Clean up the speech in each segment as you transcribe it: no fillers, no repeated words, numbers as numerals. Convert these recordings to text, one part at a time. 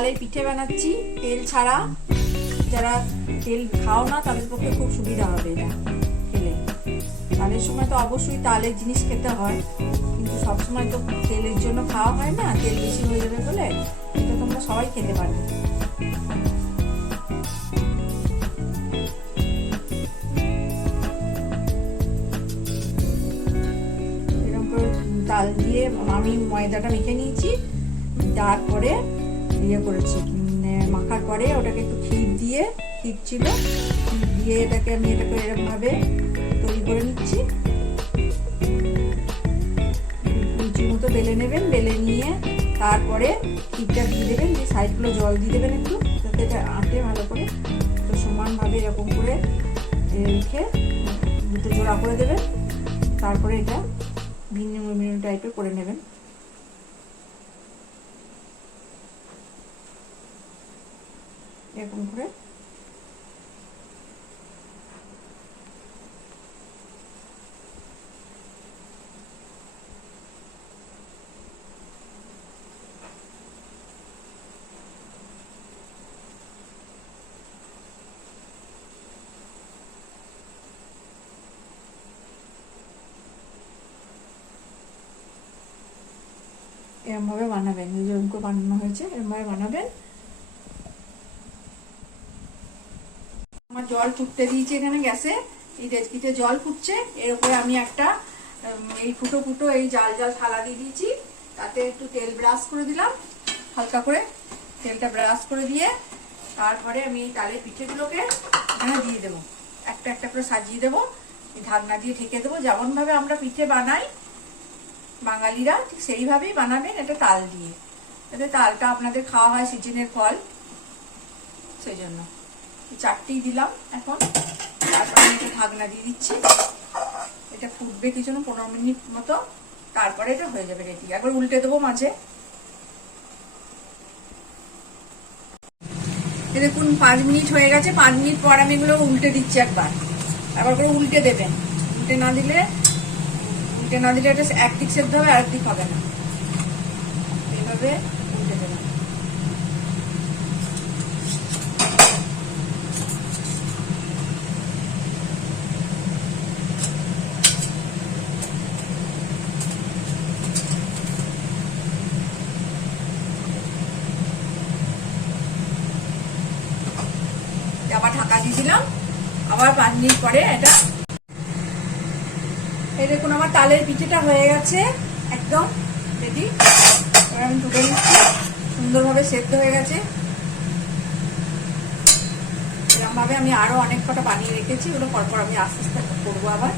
তালের পিঠে বানাচ্ছি তেল ছাড়া। যারা তেল খাও না তাদের পক্ষে খুব সুবিধা হবে এটা খেলে। তালের সময় তো অবশ্যই তালের জিনিস খেতে হয়, কিন্তু সবসময় তো তেলের জন্য খাওয়া হয় না, তেল বেশি হয়ে যাবে বলে। এটা তোমরা সবাই খেতে পারবে। এরকম করে তাল দিয়ে আমি ময়দাটা মেখে নিয়েছি, তারপরে ইয়ে করেছি, মাখার পরে ওটাকে একটু ক্ষীর ছিল দিয়ে এটাকে এরকমভাবে তৈরি করে নিচ্ছি। লুচির মতো বেলে নেবেন, বেলে নিয়ে তারপরে ক্ষীরটা দিয়ে দেবেন, দিয়ে সাইডগুলো জল দিয়ে দেবেন একটু, যাতে এটা আঁটে ভালো করে। তো সমানভাবে এরকম করে রেখে দুটো জোড়া করে দেবেন, তারপরে এটা ভিন্ন ভিন্ন টাইপের করে নেবেন। এরকম করে এরমভাবে বানাবেন, যেরকম করে বানানো হয়েছে এরমভাবে বানাবেন। আমার জল ফুটতে দিয়েছি এখানে গ্যাসে, এই ডেচকিতে জল ফুটছে। এর উপরে আমি একটা এই ফুটো এই জাল থালা দিয়ে দিয়েছি, তাতে একটু তেল ব্রাশ করে দিলাম, হালকা করে তেলটা ব্রাশ করে দিয়ে তারপরে আমি এই তালের পিঠেগুলোকে এখানে দিয়ে দেবো, একটা করে সাজিয়ে দেবো, ঢাকনা দিয়ে ঢেকে দেবো। যেমনভাবে আমরা পিঠে বানাই বাঙালিরা ঠিক সেইভাবেই বানাবেন এটা তাল দিয়ে, যাতে তালটা আপনাদের খাওয়া হয়, সিজনের ফল, সেই জন্য। চারটেই দিলাম এখন, তারপরে আমি এটা ঢাকনা দিয়ে দিচ্ছি। এটা ফুটবে কিছু 15 মিনিট মতো, তারপরে এটা হয়ে যাবে রেডি। একবার উল্টে দেবো মাঝে। দেখুন 5 মিনিট হয়ে গেছে। 5 মিনিট পর আমি এগুলো উল্টে দিচ্ছি একবার করে উল্টে দেবেন। উল্টে না দিলে এটা একদিক সেদ্ধ হবে, আরেকদিক হবে না। এইভাবে উল্টে দেবেন। আবার ঢাকা দিয়ে দিলাম, আবার 5 মিনিট পরে এটা। এই দেখুন আমার তালের পিঠেটা হয়ে গেছে, একদম রেডি। এবার আমি তুলে নিচ্ছি, সুন্দরভাবে সেদ্ধ হয়ে গেছে। এরকম ভাবে আমি আরো অনেক কটা বানিয়ে রেখেছি, ওগুলো পরপর আমি আস্তে আস্তে করবো আবার।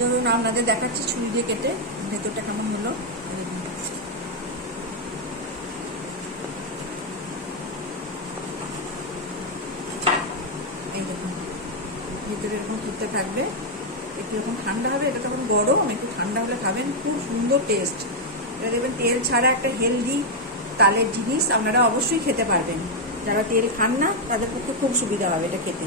ধরুন আপনাদের দেখাচ্ছি ছুরি দিয়ে কেটে ভেতরটা কেমন হলো। এই দেখুন ভেতরে এরকম ফুটতে থাকবে, একটু যখন ঠান্ডা হবে, এটা তখন গরম, একটু ঠান্ডা হলে খাবেন, খুব সুন্দর টেস্ট। এটা দেখবেন তেল ছাড়া একটা হেলদি তালের জিনিস, আপনারা অবশ্যই খেতে পারবেন। যারা তেল খান না তাদের পক্ষে খুব সুবিধা হবে এটা খেতে।